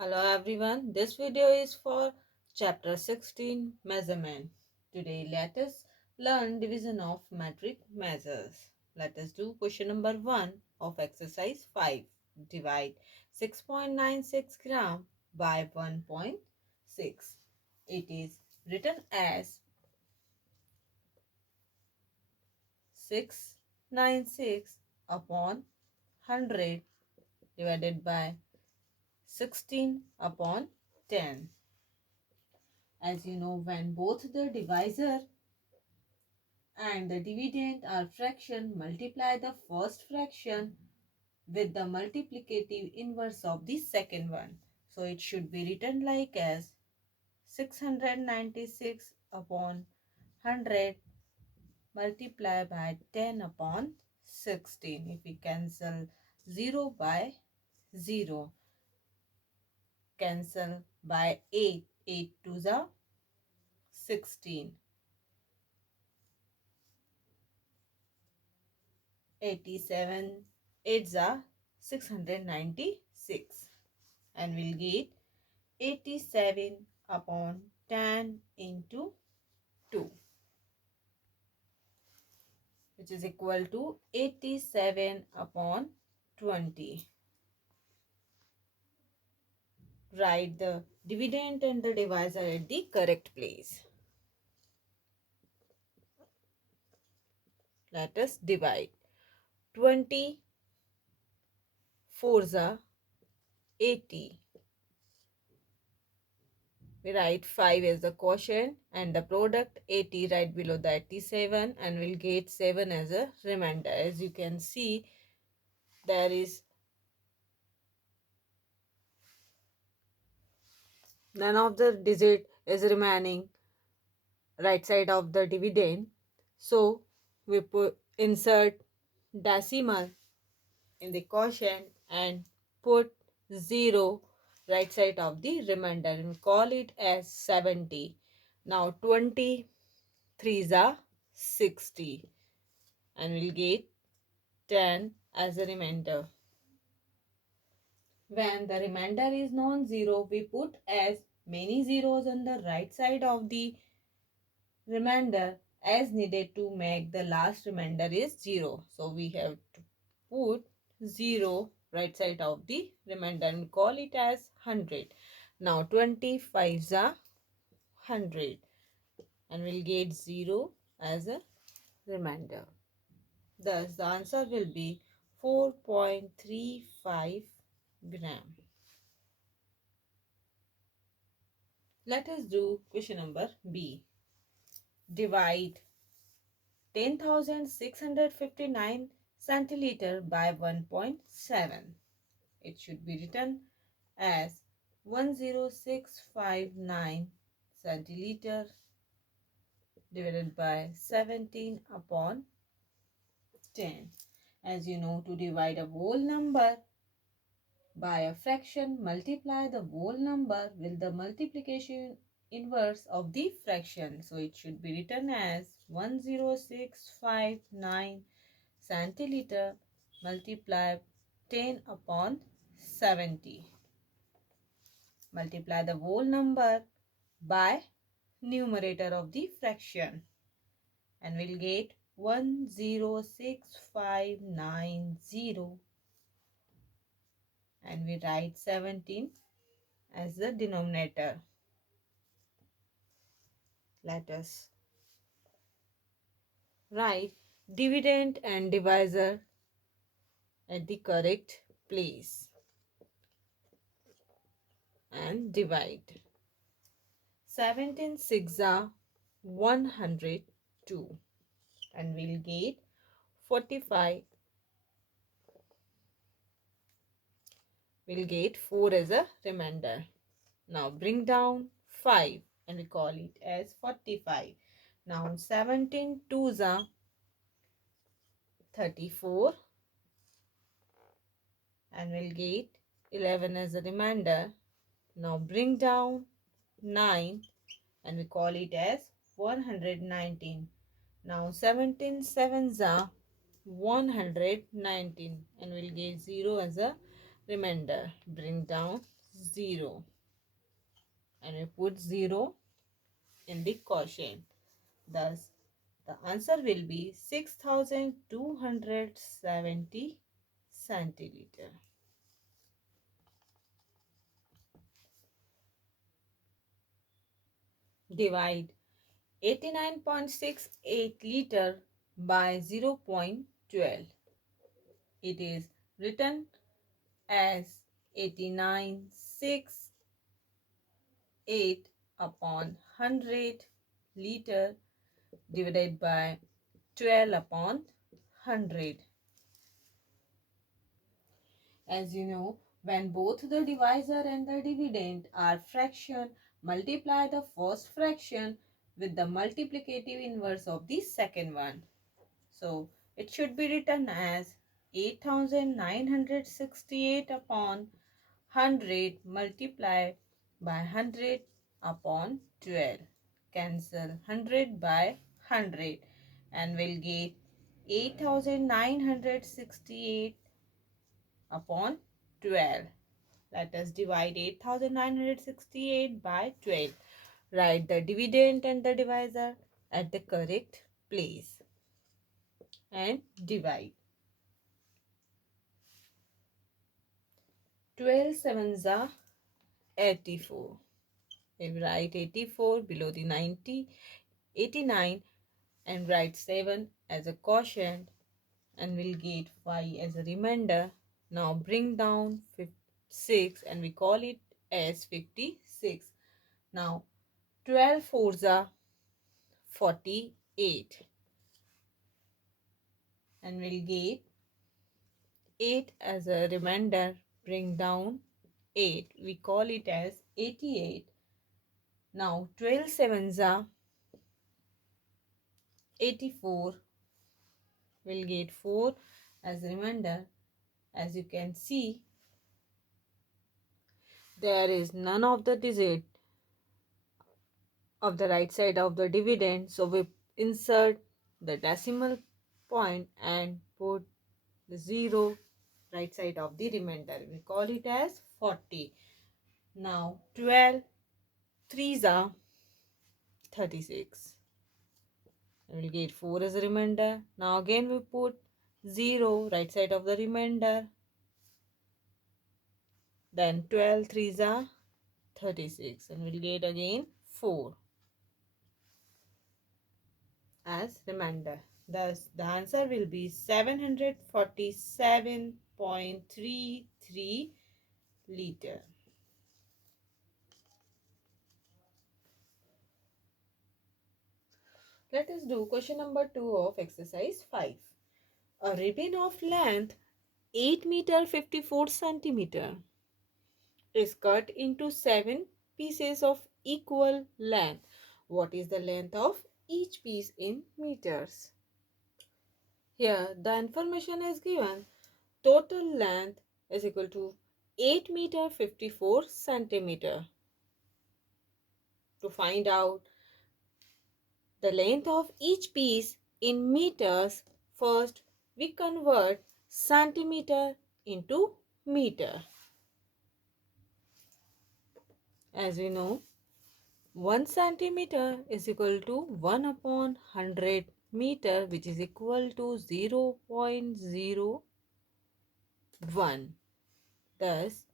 Hello everyone, this video is for chapter 16 measurement. Today let us learn division of metric measures. Let us do question number 1 of exercise 5. Divide 6.96 gram by 1.6. It is written as 696 upon 100 divided by 16 upon 10. As you know, when both the divisor and the dividend are fraction, multiply the first fraction with the multiplicative inverse of the second one. So it should be written like as 696 upon 100 multiply by 10 upon 16. If we cancel 0 by 0, cancel by 8, 8 to the 16. 87 8s are 696 and we'll get 87 upon 10 into 2, which is equal to 87 upon 20. Write the dividend and the divisor at the correct place. Let us divide. 20 4s are 80. We write 5 as the quotient and the product 80 right below the 87 and we'll get 7 as a remainder. As you can see, there is none of the digit is remaining right side of the dividend. So we insert decimal in the quotient and put 0 right side of the remainder and call it as 70. Now 23s are 60 and we'll get 10 as a remainder. When the remainder is non-zero, we put as many zeros on the right side of the remainder as needed to make the last remainder is 0. So we have to put 0 right side of the remainder and call it as 100. Now 25s are 100 and we'll get 0 as a remainder. Thus the answer will be 4.35 gram. Let us do question number B. Divide 10,659 centiliter by 1.7. It should be written as 10659 centiliter divided by 17 upon 10. As you know, to divide a whole number by a fraction, multiply the whole number with the multiplication inverse of the fraction. So it should be written as 10659 centiliter multiply 10 upon 70. Multiply the whole number by numerator of the fraction and we'll get 106,590 and we write 17 as the denominator. Let us write dividend and divisor at the correct place and divide. 17 6 are 102 and we'll get 45. We'll get 4 as a remainder. Now bring down 5 and we call it as 45. Now 17 2s are 34 and we'll get 11 as a remainder. Now bring down 9 and we call it as 119. Now 17 7s are 119 and we'll get 0 as a remainder. Bring down 0, and we put 0 in the quotient. Thus, the answer will be 6270 centiliter. Divide 89.68 liter by 0.12. It is written as 89.68 upon 100 liter divided by 12 upon 100. As you know, when both the divisor and the dividend are fraction, multiply the first fraction with the multiplicative inverse of the second one. So, it should be written as 8968 upon 100 multiplied by 100 upon 12. Cancel 100 by 100 and we'll get 8968 upon 12. Let us divide 8968 by 12. Write the dividend and the divisor at the correct place and divide. 12 sevens are 84. We write 84 below the 90, 89 and write 7 as a quotient and we'll get 5 as a remainder. Now bring down 6 and we call it as 56. Now 12 fours are 48 and we'll get 8 as a remainder. Bring down 8. We call it as 88. Now 12 sevens are 84. We'll get 4 as a remainder. As you can see, there is none of the digit of the right side of the dividend. So we insert the decimal point and put the 0 right side of the remainder. We call it as 40. Now 12 threes are 36. And we'll get 4 as a remainder. Now again we put 0 right side of the remainder. Then 12 threes are 36 and we'll get again 4 as remainder. Thus the answer will be 747.33 liter. Let us do question number 2 of exercise 5. A ribbon of length 8 meter 54 centimeter is cut into 7 pieces of equal length. What is the length of each piece in meters? Here the information is given. Total length is equal to 8 meter 54 centimeter. To find out the length of each piece in meters, first we convert centimeter into meter. As we know, 1 centimeter is equal to 1 upon 100 meter, which is equal to 0.01. Thus,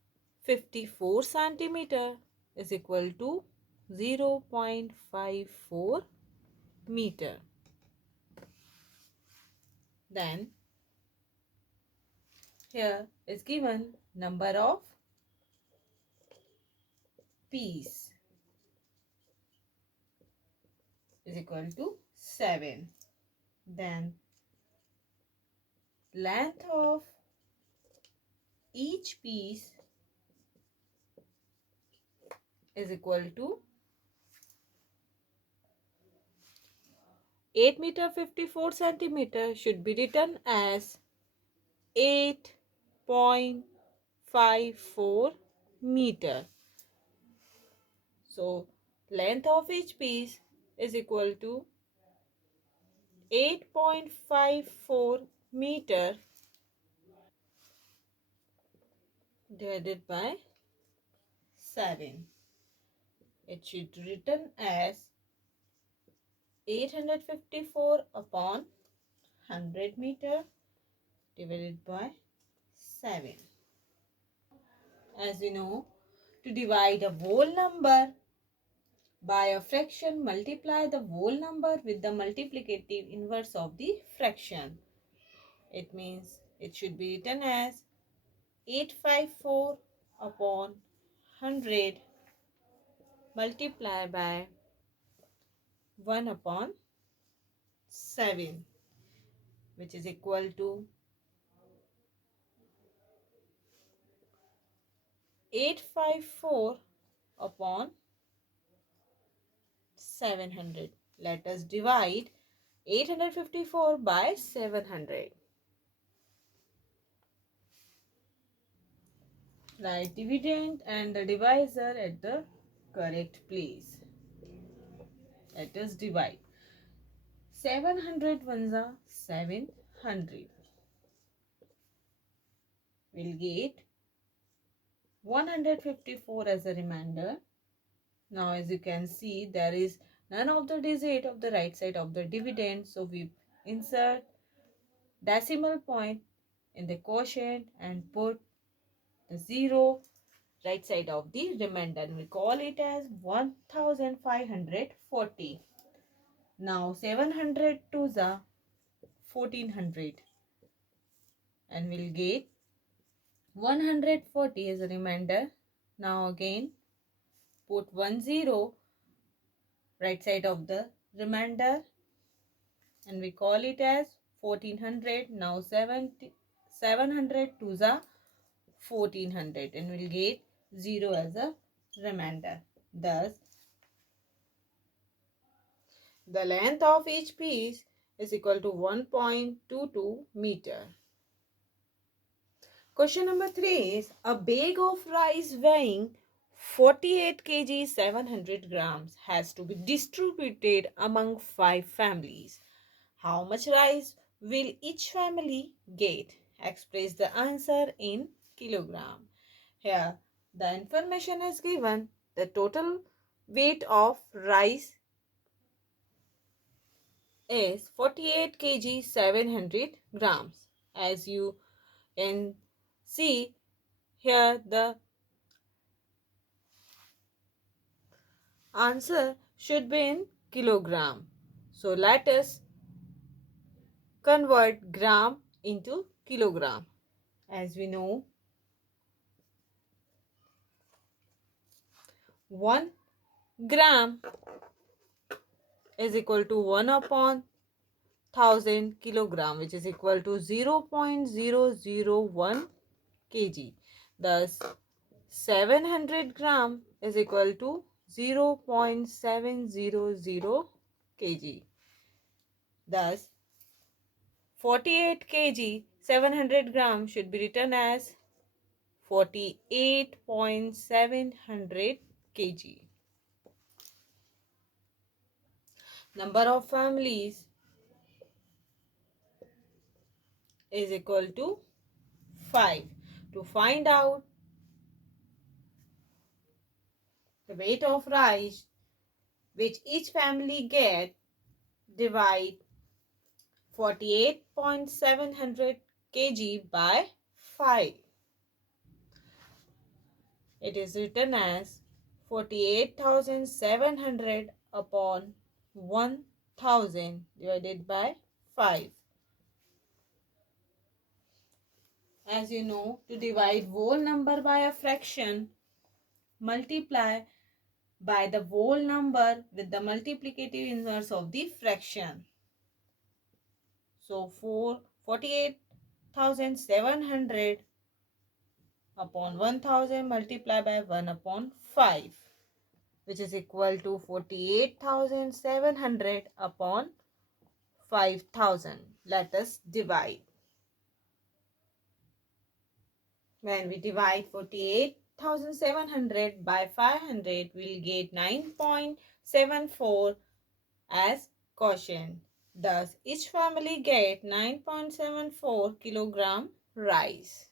54 centimeter is equal to 0.54 meter. Then, here is given number of piece is equal to 7. Then, length of each piece is equal to 8 meter 54 centimeter should be written as 8.54 meter. So, length of each piece is equal to 8.54 meter divided by 7. It should be written as 854 upon 100 meter divided by 7. As we know, to divide a whole number by a fraction, multiply the whole number with the multiplicative inverse of the fraction. It means it should be written as 854 upon 100 multiply by 1 upon 7, which is equal to 854 upon 700. Let us divide 854 by 700. Write dividend and the divisor at the correct place. Let us divide. 700 ones are 700. We'll get 154 as a remainder. Now as you can see, there is none of the digit of the right side of the dividend. So we insert decimal point in the quotient and put the 0 right side of the remainder. We call it as 1540. Now 700 to the 1400 and we'll get 140 as a remainder. Now again put 10 right side of the remainder and we call it as 1400. Now 700 to the 1400 and we'll get 0 as a remainder. Thus, the length of each piece is equal to 1.22 meter. Question number 3 is a bag of rice weighing 48 kg 700 grams has to be distributed among 5 families. How much rice will each family get? Express the answer in kilogram. Here the information is given. The total weight of rice is 48 kg 700 grams. As you can see here, the answer should be in kilogram. So let us convert gram into kilogram. As we know, 1 gram is equal to 1 upon 1000 kilogram, which is equal to 0.001 kg. Thus, 700 gram is equal to 0.700 kg. Thus, 48 kg 700 gram should be written as 48.700 kg. Number of families is equal to 5. To find out the weight of rice which each family get, divide 48.700 kg by 5. It is written as 48,700 upon 1000 divided by 5. As you know, to divide whole number by a fraction, multiply by the whole number with the multiplicative inverse of the fraction. So 48,700 upon 1000 multiplied by 1 upon 5, which is equal to 48,700 upon 5,000. Let us divide. When we divide 48,700 by 500, we'll get 9.74 as quotient. Thus, each family get 9.74 kilogram rice.